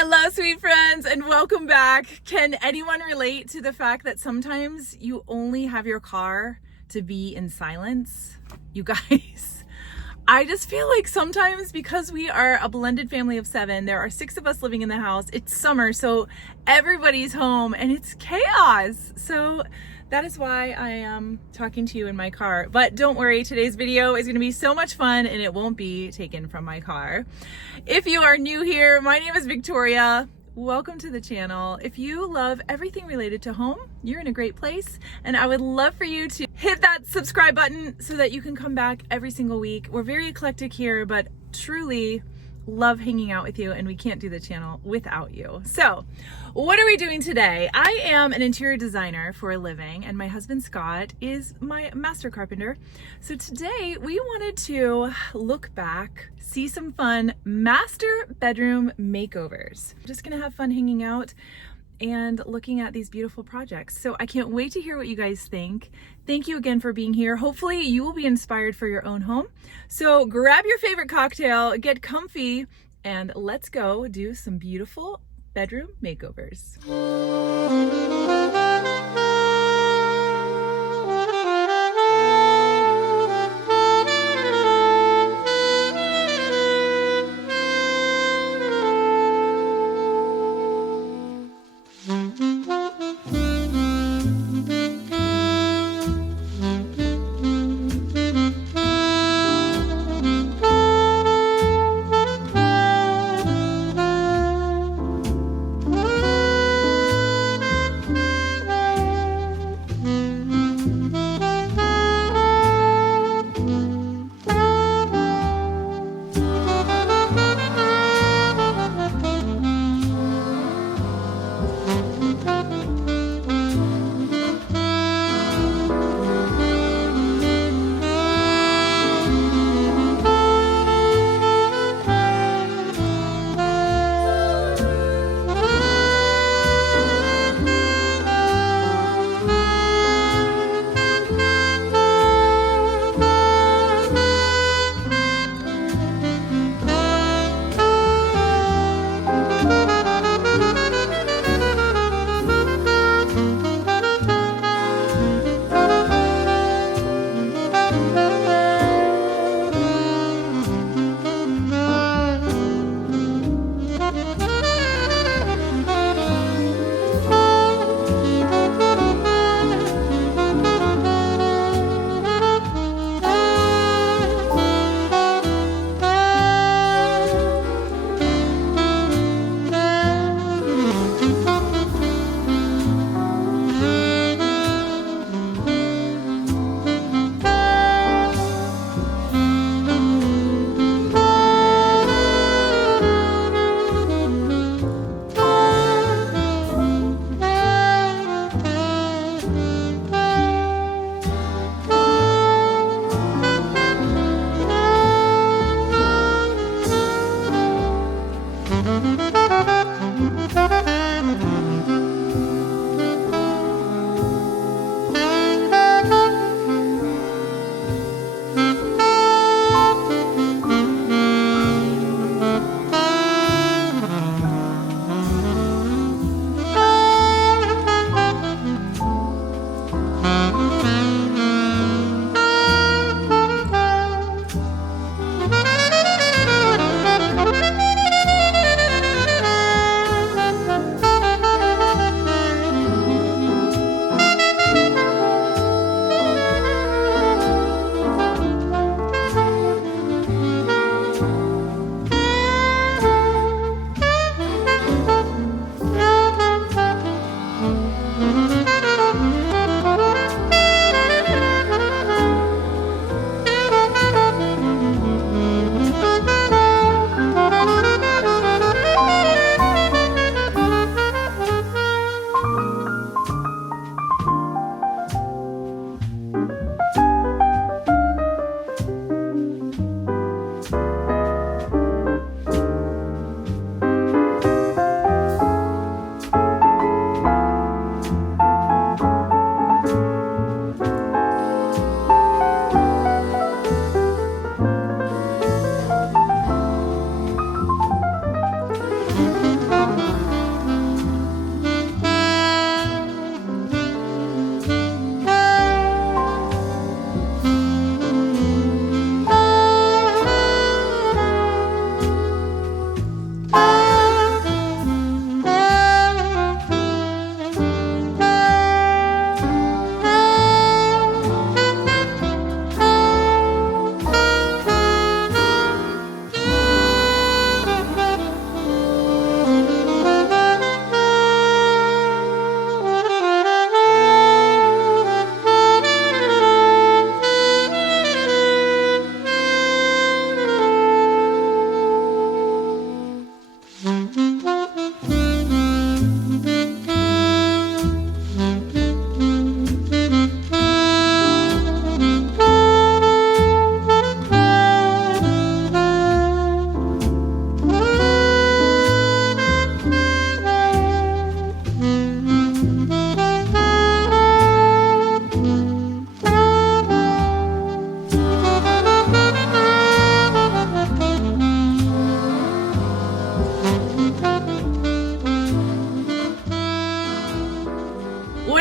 Hello, sweet friends, and welcome back. Can anyone relate to the fact that sometimes you only have your car to be in silence? You guys, I just feel like sometimes because we are a blended family of 7, there are 6 of us living in the house. It's summer, so everybody's home and it's chaos. So that is why I am talking to you in my car. But don't worry, today's video is gonna be so much fun and it won't be taken from my car. If you are new here, my name is Victoria. Welcome to the channel. If you love everything related to home, you're in a great place. And I would love for you to hit that subscribe button so that you can come back every single week. We're very eclectic here, but truly love hanging out with you, and we can't do the channel without you. So what are we doing today? I am an interior designer for a living, and my husband Scott is my master carpenter. So today we wanted to look back, see some fun master bedroom makeovers. I'm just gonna have fun hanging out and looking at these beautiful projects. So I can't wait to hear what you guys think. Thank you again for being here. Hopefully you will be inspired for your own home. So grab your favorite cocktail, get comfy, and let's go do some beautiful bedroom makeovers.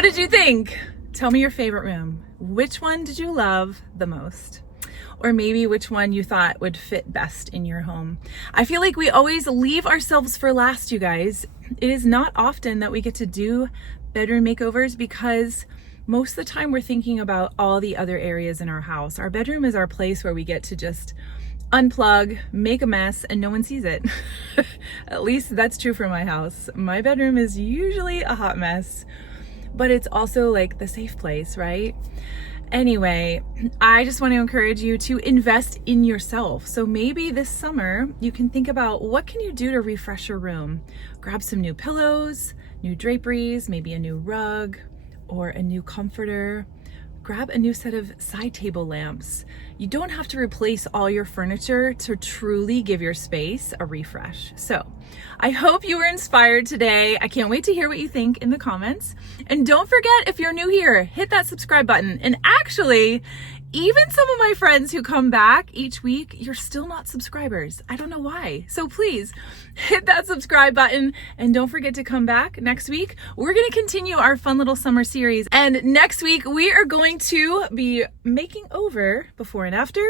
did you think? Tell me your favorite room. Which one did you love the most? Or maybe which one you thought would fit best in your home. I feel like we always leave ourselves for last, you guys. It is not often that we get to do bedroom makeovers because most of the time we're thinking about all the other areas in our house. Our bedroom is our place where we get to just unplug, make a mess, and no one sees it. At least that's true for my house. My bedroom is usually a hot mess, but it's also like the safe place, right? Anyway, I just want to encourage you to invest in yourself. So maybe this summer you can think about what can you do to refresh your room. Grab some new pillows, new draperies, maybe a new rug or a new comforter. Grab a new set of side table lamps. You don't have to replace all your furniture to truly give your space a refresh. So I hope you were inspired today. I can't wait to hear what you think in the comments. And don't forget, if you're new here, hit that subscribe button. And actually, even some of my friends who come back each week, you're still not subscribers. I don't know why. So please hit that subscribe button and don't forget to come back next week. We're going to continue our fun little summer series. And next week we are going to be making over before and after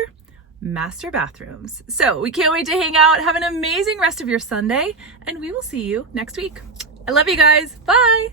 master bathrooms. So we can't wait to hang out. Have an amazing rest of your Sunday and we will see you next week. I love you guys. Bye.